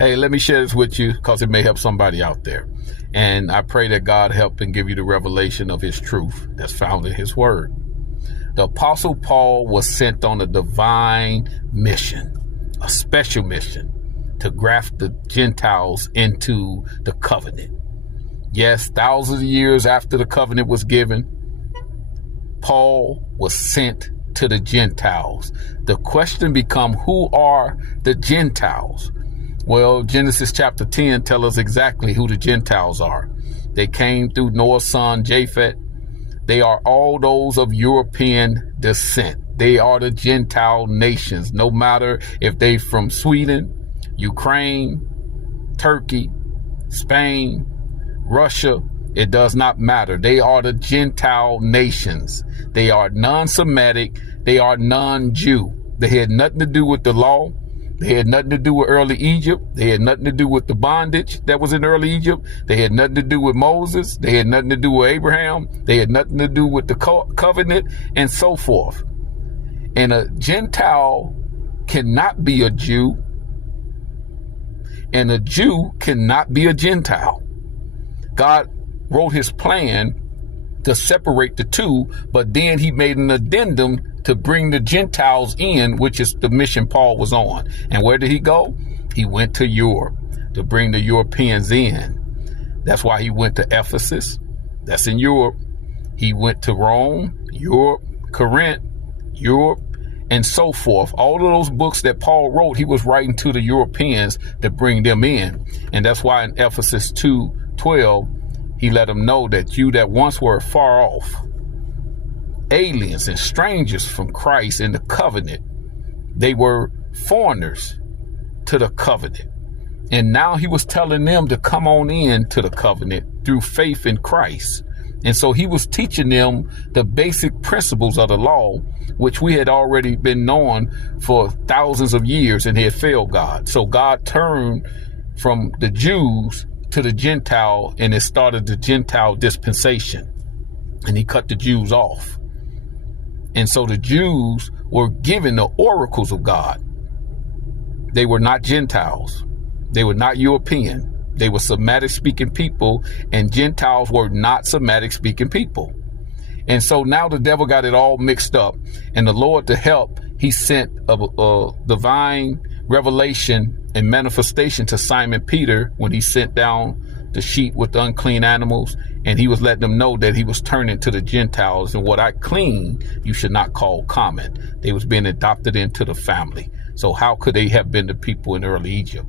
Hey, let me share this with you because it may help somebody out there. And I pray that God help and give you the revelation of his truth that's found in his word. The Apostle Paul was sent on a divine mission, a special mission to graft the Gentiles into the covenant. Yes, thousands of years after the covenant was given, Paul was sent to the Gentiles. The question becomes, who are the Gentiles? Well, Genesis chapter 10 tells us exactly who the Gentiles are. They came through Noah's son, Japheth. They are all those of European descent. They are the Gentile nations, no matter if they from Sweden, Ukraine, Turkey, Spain, Russia. It does not matter. They are the Gentile nations. They are non-Semitic. They are non-Jew. They had nothing to do with the law. They had nothing to do with early Egypt. They had nothing to do with the bondage that was in early Egypt. They had nothing to do with Moses. They had nothing to do with Abraham. They had nothing to do with the covenant and so forth. And a Gentile cannot be a Jew, and a Jew cannot be a Gentile. God wrote his plan to separate the two, but then he made an addendum to bring the Gentiles in, which is the mission Paul was on. And where did he go? He went to Europe to bring the Europeans in. That's why he went to Ephesus. That's in Europe. He went to Rome, Europe, Corinth, Europe, and so forth. All of those books that Paul wrote, he was writing to the Europeans to bring them in. And that's why in Ephesus 2:12, he let them know that you that once were far off, aliens and strangers from Christ in the covenant, they were foreigners to the covenant. And now he was telling them to come on in to the covenant through faith in Christ. And so he was teaching them the basic principles of the law, which we had already been knowing for thousands of years and had failed God. So God turned from the Jews to the Gentile, and it started the Gentile dispensation. And he cut the Jews off. And so the Jews were given the oracles of God. They were not Gentiles. They were not European. They were Semitic speaking people, and Gentiles were not Semitic speaking people. And so now the devil got it all mixed up, and the Lord, to help, he sent a divine revelation and manifestation to Simon Peter when he sent down the sheet with the unclean animals, and he was letting them know that he was turning to the Gentiles, and what I clean you should not call common. They was being adopted into the family. So how could they have been the people in early Egypt?